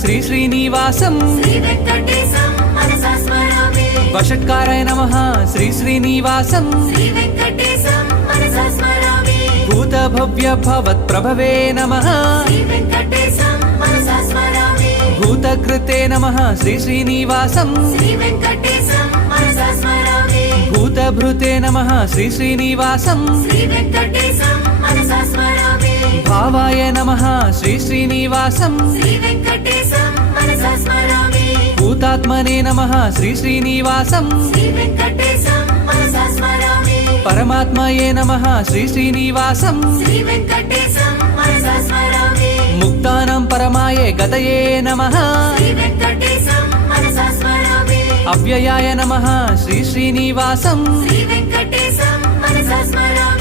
శ్రీ శ్రీనివాసం శ్రీ వెంకటేశం మనసా స్మరామి వషట్కారాయ నమః శ్రీ శ్రీనివాసం శ్రీ వెంకటేశం మనసా స్మరామి భూత భవ్య భవత్ ప్రభవే నమః శ్రీ వెంకటేశం మనసా స్మరామి భూతకృతే నమః శ్రీ శ్రీనివాసం శ్రీ వెంకటేశం మనసా స్మరామి భూతభృతే నమః శ్రీ శ్రీనివాసం శ్రీ వెంకటేశం మనసా స్మరామి భావాయ నమః శ్రీ శ్రీనివాసం శ్రీ వెంకటేశం మనసా స్మరామి భూతాత్మనే నమః శ్రీ శ్రీనివాసం శ్రీ వెంకటేశం మనసా స్మరామి పరమాత్మయే నమః శ్రీ శ్రీనివాసం శ్రీ వెంకటేశం మనసా స్మరామి ముక్తానం పరమాయే గతయే నమః శ్రీ వెంకటేశం మనసా స్మరామి అవ్యయాయ నమః శ్రీ శ్రీనివాసం శ్రీ వెంకటేశం మనసా స్మరామి